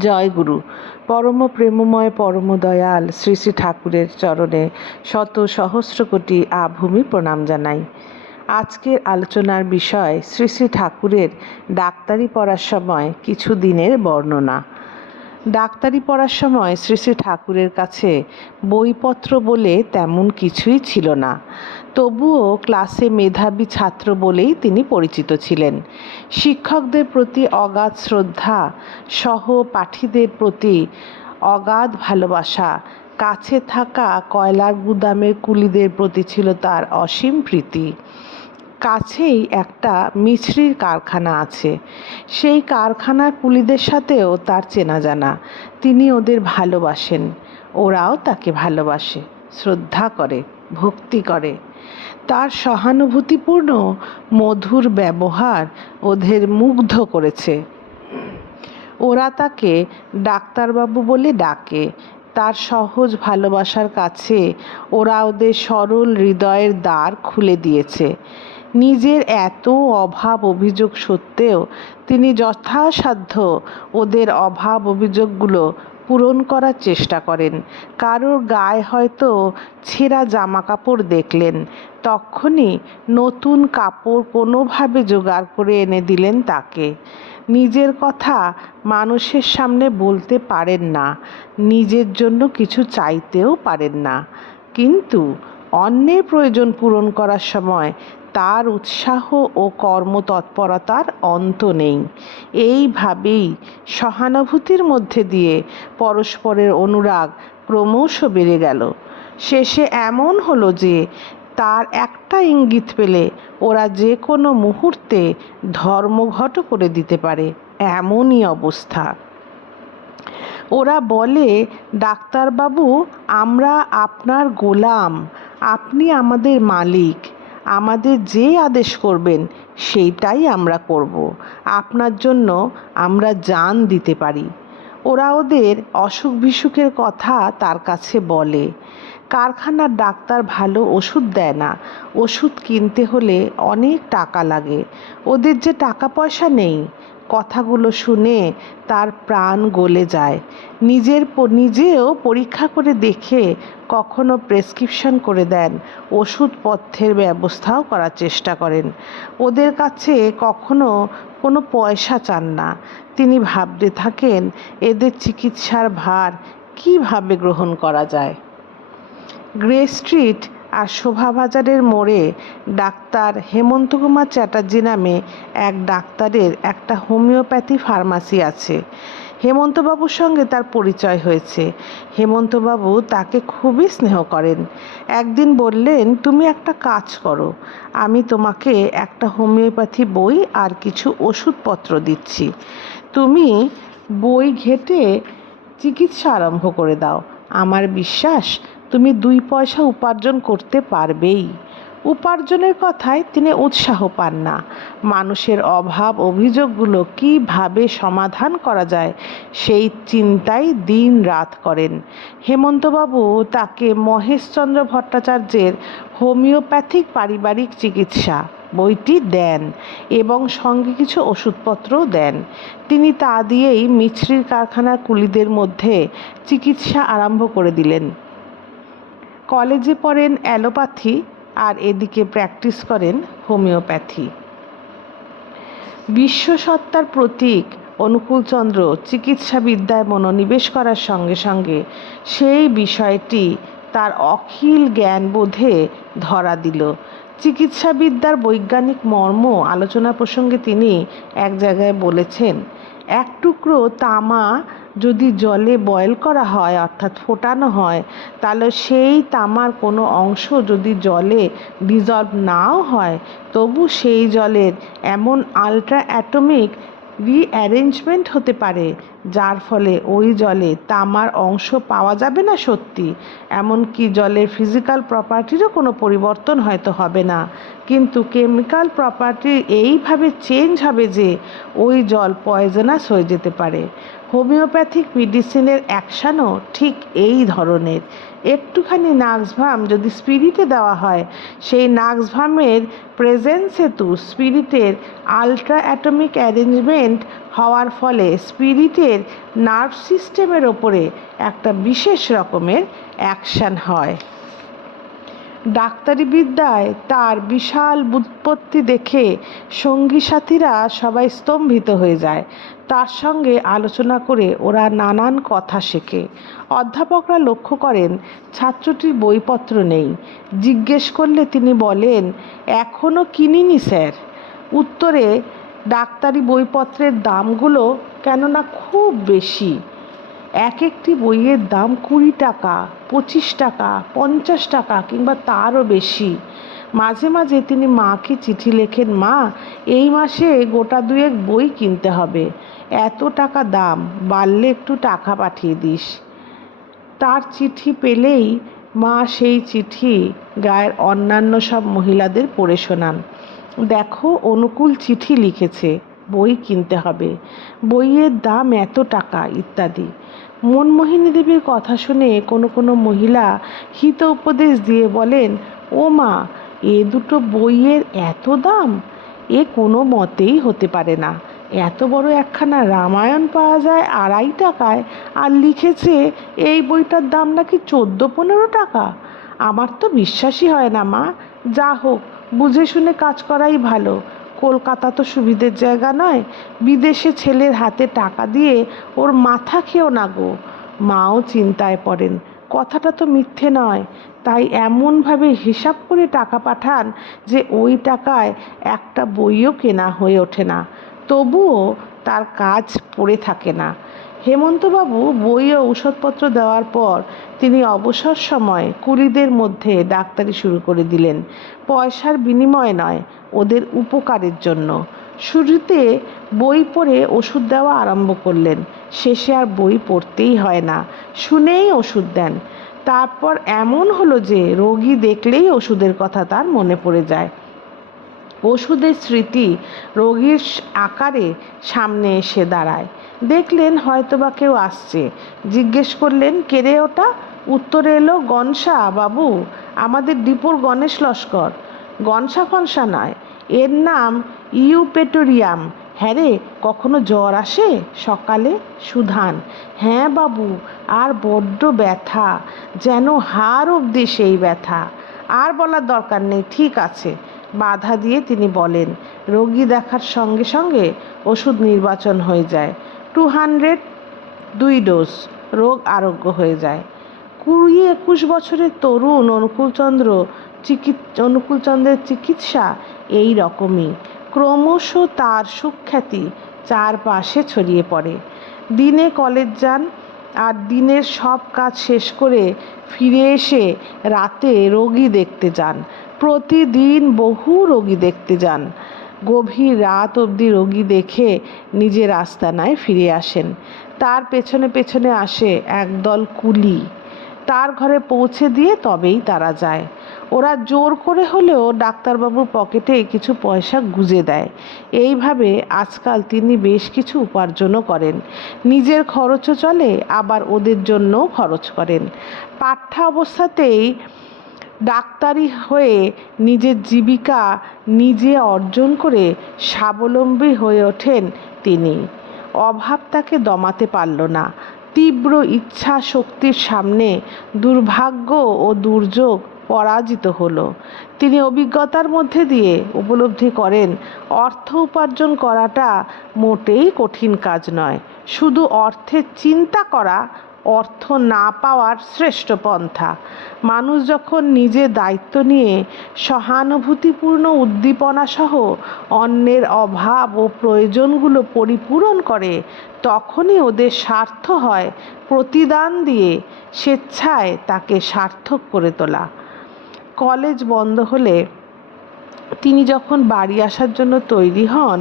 জয় গুরু। পরম প্রেমময় পরম দয়াল শ্রী শ্রী ঠাকুরের চরণে শত সহস্র কোটি আভূমি প্রণাম জানাই। আজকের আলোচনার বিষয় শ্রী শ্রী ঠাকুরের ডাক্তারি পড়ার সময় কিছু দিনের বর্ণনা। ডাক্তারি পড়ার সময় শ্রী শ্রী ঠাকুরের কাছে বইপত্র বলে তেমন কিছুই ছিল না। তবুও ক্লাসে মেধাবী ছাত্র বলেই তিনি পরিচিত ছিলেন। শিক্ষকদের প্রতি অগাধ শ্রদ্ধা সহপাঠীদের প্রতি অগাধ ভালোবাসা, কাছে থাকা কয়লার গুদামের কুলিদের প্রতি ছিল তার অসীম প্রীতি। কাছেই একটা মিছরির কারখানা আছে। সেই কারখানার কুলিদের সাথেও তার চেনা জানা তিনি ওদের ভালোবাসেন। ওরাও তাকে ভালোবাসে, শ্রদ্ধা করে, ভক্তি করে। তার সহানুভূতিপূর্ণ, মধুর ব্যবহার ওদের মুগ্ধ করেছে। ওরা তাকে ডাক্তারবাবু বলে ডাকে। তার সহজ ভালোবাসার কাছে ওরা ওদের সরল হৃদয়ের দ্বার খুলে দিয়েছে। নিজের এত অভাব অভিযোগ সত্ত্বেও তিনি যথাসাধ্য ওদের অভাব অভিযোগগুলো পূরণ করার চেষ্টা করেন। কারোর গায়ে হয়তো ছেঁড়া জামা কাপড় দেখলেন, তখনই নতুন কাপড় কোনোভাবে জোগাড় করে এনে দিলেন তাকে। নিজের কথা মানুষের সামনে বলতে পারেন না, নিজের জন্য কিছু চাইতেও পারেন না। কিন্তু অন্যের প্রয়োজন পূরণ করার সময় তার উৎসাহ ও কর্মতৎপরতার অন্ত নেই। এইভাবেই সহানুভূতির মধ্যে দিয়ে পরস্পরের অনুরাগ ক্রমশ বেড়ে গেল। শেষে এমন হলো যে, তার একটা ইঙ্গিত পেলে ওরা যে কোনো মুহূর্তে ধর্মঘট করে দিতে পারে, এমনই অবস্থা। ওরা বলে, ডাক্তারবাবু, আমরা আপনার গোলাম, আপনি আমাদের মালিক আমাদের যে আদেশ করবেন, সেইটাই আমরা করব। আপনার জন্য আমরা জান দিতে পারি। ওরা ওদের অসুখ বিসুখের কথা তার কাছে বলে। কারখানার ডাক্তার ভালো ওষুধ দেয় না। ওষুধ কিনতে হলে অনেক টাকা লাগে। ওদের যে টাকা পয়সা নেই কথাগুলো শুনে তার প্রাণ গলে যায়। নিজের নিজেও পরীক্ষা করে দেখে কখনো প্রেসক্রিপশন করে দেন ওষুধপথ্যের ব্যবস্থাও করার চেষ্টা করেন। ওদের কাছে কখনো কোনো পয়সা চান না। তিনি ভাবতে থাকেন, এদের চিকিৎসার ভার কীভাবে গ্রহণ করা যায়? গ্রে স্ট্রিট আর শোভাবাজারের মোড়ে ডাক্তার হেমন্ত কুমার চ্যাটার্জি নামে এক ডাক্তারের একটা হোমিওপ্যাথি ফার্মাসি আছে। হেমন্তবাবুর সঙ্গে তার পরিচয় হয়েছে। হেমন্তবাবু তাকে খুবই স্নেহ করেন। একদিন বললেন, তুমি একটা কাজ করো। আমি তোমাকে একটা হোমিওপ্যাথি বই আর কিছু ওষুধপত্র দিচ্ছি। তুমি বই ঘেটে চিকিৎসা আরম্ভ করে দাও। আমার বিশ্বাস তুমি দুই পয়সা উপার্জন করতে পারবেই। উপার্জনের কথায় তিনি উৎসাহ পান না। মানুষের অভাব অভিযোগগুলো কীভাবে সমাধান করা যায়, সেই চিন্তাই দিন রাত করেন। হেমন্তবাবু তাকে মহেশচন্দ্র ভট্টাচার্যের হোমিওপ্যাথিক পারিবারিক চিকিৎসা বইটি দেন এবং সঙ্গে কিছু ওষুধপত্রও দেন। তিনি তা দিয়েই মিছরির কারখানার কুলিদের মধ্যে চিকিৎসা আরম্ভ করে দিলেন। কলেজে পড়েন অ্যালোপ্যাথি আর এদিকে প্র্যাকটিস করেন হোমিওপ্যাথি। বিশ্বসত্তার প্রতীক অনুকূলচন্দ্র চিকিৎসাবিদ্যায় মনোনিবেশ করার সঙ্গে সঙ্গে সেই বিষয়টি তার অখিল জ্ঞানবোধে ধরা দিল। চিকিৎসাবিদ্যার বৈজ্ঞানিক মর্ম আলোচনা প্রসঙ্গে তিনি এক জায়গায় বলেছেন এক টুকরো তামা যদি জলে বয়েল করা হয়, অর্থাৎ ফোটানো হয়, তাহলে সেই তামার কোনো অংশ যদি জলে ডিজলভ নাও হয়, তবু সেই জলের এমন আলট্রা অ্যাটমিক রিঅ্যারেঞ্জমেন্ট হতে পারে, যার ফলে ওই জলে তামার অংশ পাওয়া যাবে না সত্যি। এমনকি জলের ফিজিক্যাল প্রপার্টিরও কোনো পরিবর্তন হয়তো হবে না। কিন্তু কেমিক্যাল প্রপার্টি এইভাবে চেঞ্জ হবে যে ওই জল পয়জনাস হয়ে যেতে পারে। হোমিওপ্যাথিক মেডিসিনের অ্যাকশানও ঠিক এই ধরনের। একটুখানি নাক্সভাম যদি স্পিরিটে দেওয়া হয়, সেই নাক্সভামের প্রেজেন্স হেতু স্পিরিটের আলট্রা অ্যাটমিক অ্যারেঞ্জমেন্ট হওয়ার ফলে স্পিরিটের নার্ভ সিস্টেমের ওপরে একটা বিশেষ রকমের অ্যাকশান হয়। ডাক্তারি বিদ্যায় তার বিশাল বুৎপত্তি দেখে সঙ্গী সাথীরা সবাই স্তম্ভিত হয়ে যায়। তার সঙ্গে আলোচনা করে ওরা নানান কথা শেখে। অধ্যাপকরা লক্ষ্য করেন, ছাত্রটির বইপত্র নেই। জিজ্ঞেস করলে তিনি বলেন এখনও কিনিনি, স্যার। উত্তরে, ডাক্তারি বইপত্রের দামগুলো কেননা খুব বেশি। এক একটি বইয়ের দাম কুড়ি টাকা, পঁচিশ টাকা, পঞ্চাশ টাকা কিংবা তারও বেশি। মাঝে মাঝে তিনি মাকে চিঠি লেখেন, মা, এই মাসে গোটা দুয়েক বই কিনতে হবে। এত টাকা দাম, বাড়লে একটু টাকা পাঠিয়ে দিস। তার চিঠি পেলেই মা সেই চিঠি গায়ের অন্যান্য সব মহিলাদের পড়ে শোনান। দেখো, অনুকূল চিঠি লিখেছে। বই কিনতে হবে। বইয়ের দাম এত টাকা, ইত্যাদি। মনমোহিনী দেবীর কথা শুনে কোনো কোনো মহিলা হিত উপদেশ দিয়ে বলেন, ও মা, এ দুটো বইয়ের এত দাম? এ কোনো মতেই হতে পারে না। এত বড় একখানা রামায়ণ পাওয়া যায় আড়াই টাকায়, আর লিখেছে এই বইটার দাম নাকি চোদ্দ পনেরো টাকা। আমার তো বিশ্বাসই হয় না মা। যা হোক, বুঝে শুনে কাজ করাই ভালো। কলকাতা তো সুবিধের জায়গা নয়। বিদেশে ছেলের হাতে টাকা দিয়ে ওর মাথা খেও না গো। মাও চিন্তায় পড়েন। কথাটা তো মিথ্যে নয়। তাই এমনভাবে হিসাব করে টাকা পাঠান যে ওই টাকায় একটা বইও কেনা হয়ে ওঠে না। তবুও তার কাজ পড়ে থাকে না। হেমন্তবাবু বই ও ওষুধপত্র দেওয়ার পর তিনি অবসর সময় কুলিদের মধ্যে ডাক্তারি শুরু করে দিলেন। পয়সার বিনিময় নয়, ওদের উপকারের জন্য। শুরুতে বই পড়ে ওষুধ দেওয়া আরম্ভ করলেন। শেষে আর বই পড়তেই হয় না, শুনেই ওষুধ দেন। তারপর এমন হলো যে রোগী দেখলেই ওষুধের কথা তার মনে পড়ে যায়। ওষুধের স্মৃতি রোগীর আকারে সামনে এসে দাঁড়ায়। দেখলেন হয়তোবা কেউ আসছে। জিজ্ঞেস করলেন কেড়ে ওটা? উত্তরে এলো, গনসা, বাবু, আমাদের ডিপোর গণেশ লস্কর। গনসা ফনসা নয়, এর নাম ইউপেটোরিয়াম। হ্যাঁ রে, কখনো জ্বর আসে? সকালে সুধান। হ্যাঁ বাবু, আর বড্ড ব্যথা, যেন হাড় অবধি সেই ব্যথা। আর বলার দরকার নেই, ঠিক আছে। বাধা দিয়ে তিনি বলেন, রোগী দেখার সঙ্গে সঙ্গে ওষুধ নির্বাচন হয়ে যায়। টু হান্ড্রেড, দুই ডোজ, রোগ আরোগ্য হয়ে যায়। কুড়ি একুশ বছরের তরুণ অনুকূলচন্দ্র চিকিৎ, অনুকূলচন্দ্রের চিকিৎসা এই রকমই। ক্রমশ তার সুখ্যাতি চারপাশে ছড়িয়ে পড়ে। দিনে কলেজ যান আর দিনের সব কাজ শেষ করে ফিরে এসে রাতে রোগী দেখতে যান। প্রতিদিন বহু রোগী দেখতে যান। গভীর রাত অবধি রোগী দেখে নিজের আস্তানায় ফিরে আসেন। তার পেছনে পেছনে আসে একদল কুলি। তার ঘরে পৌঁছে দিয়ে তবেই তারা যায়। ওরা জোর করে হলেও ডাক্তারবাবুর পকেটে কিছু পয়সা গুজে দেয়। এইভাবে আজকাল তিনি বেশ কিছু উপার্জনও করেন। নিজের খরচও চলে, আবার ওদের জন্যও খরচ করেন। পাঠ্যা অবস্থাতেই ডাক্তারি হয়ে নিজের জীবিকা নিজে অর্জন করে স্বাবলম্বী হয়ে ওঠেন তিনি। অভাব তাকে দমাতে পারল না। তীব্র ইচ্ছা শক্তির সামনে দুর্ভাগ্য ও দুর্যোগ পরাজিত হলো। তিনি অভিজ্ঞতার মধ্যে দিয়ে উপলব্ধি করেন, অর্থ উপার্জন করাটা মোটেই কঠিন কাজ নয়। শুধু অর্থের চিন্তা করা অর্থ না পাওয়ার শ্রেষ্ঠ পন্থা। মানুষ যখন নিজে দায়িত্ব নিয়ে সহানুভূতিপূর্ণ উদ্দীপনা সহ অন্যের অভাব ও প্রয়োজনগুলো পরিপূরণ করে, তখনই ওদের স্বার্থ হয় প্রতিদান দিয়ে স্বেচ্ছায় তাকে সার্থক করে তোলা। কলেজ বন্ধ হলে তিনি যখন বাড়ি আসার জন্য তৈরি হন,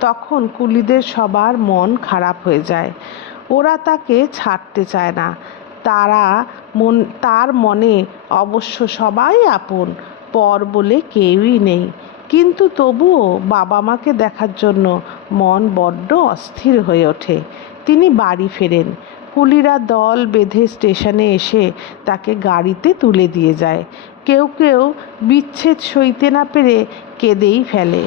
তখন কুলিদের সবার মন খারাপ হয়ে যায়। ওরা তাকে ছাড়তে চায় না। তারা মন, তার মনে অবশ্য সবাই আপন, পর বলে কেউই নেই। কিন্তু তবুও বাবা মাকে দেখার জন্য মন বড্ড অস্থির হয়ে ওঠে। তিনি বাড়ি ফেরেন। কুলিরা দল বেঁধে স্টেশনে এসে তাকে গাড়িতে তুলে দিয়ে যায়। কেউ কেউ বিচ্ছেদ সইতে না পেরে কেঁদেই ফেলে।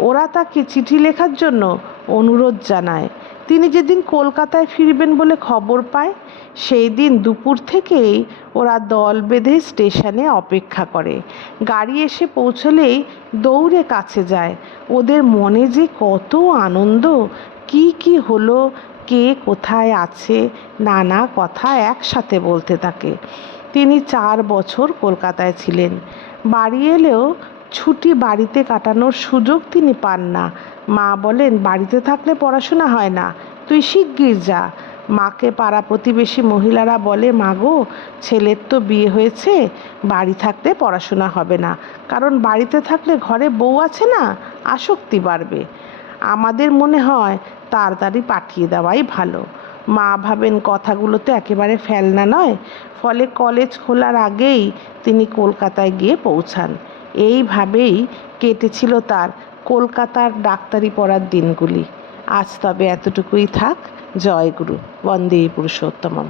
ওরা তাকে চিঠি লেখার জন্য অনুরোধ জানায়। তিনি যেদিন কলকাতায় ফিরবেন বলে খবর পায়, সেই দিন দুপুর থেকেই ওরা দল বেঁধে স্টেশনে অপেক্ষা করে। গাড়ি এসে পৌঁছলেই দৌড়ে কাছে যায়। ওদের মনে যে কত আনন্দ, কি কি হলো, কে কোথায় আছে, নানা কথা একসাথে বলতে থাকে। তিনি চার বছর কলকাতায় ছিলেন। বাড়ি এলেও ছুটি বাড়িতে কাটানোর সুযোগ তিনি পান না। মা বলেন, বাড়িতে থাকলে পড়াশোনা হয় না, তুই শিগগির যা। মাকে পাড়া প্রতিবেশী মহিলারা বলে মাগো ছেলের তো বিয়ে হয়েছে, বাড়ি থাকলে পড়াশোনা হবে না। কারণ বাড়িতে থাকলে ঘরে বউ আছে না, আসক্তি বাড়বে। আমাদের মনে হয় তাড়াতাড়ি পাঠিয়ে দেওয়াই ভালো। মা ভাবেন, কথাগুলো তো একেবারে ফেলনা নয়। ফলে কলেজ খোলার আগেই তিনি কলকাতায় গিয়ে পৌঁছান। এইভাবেই কেটেছিল তার কলকাতার ডাক্তারি পড়ার দিনগুলি। আজ তবে এতটুকুই থাক। জয় গুরু। বন্দে পুরুষোত্তমম।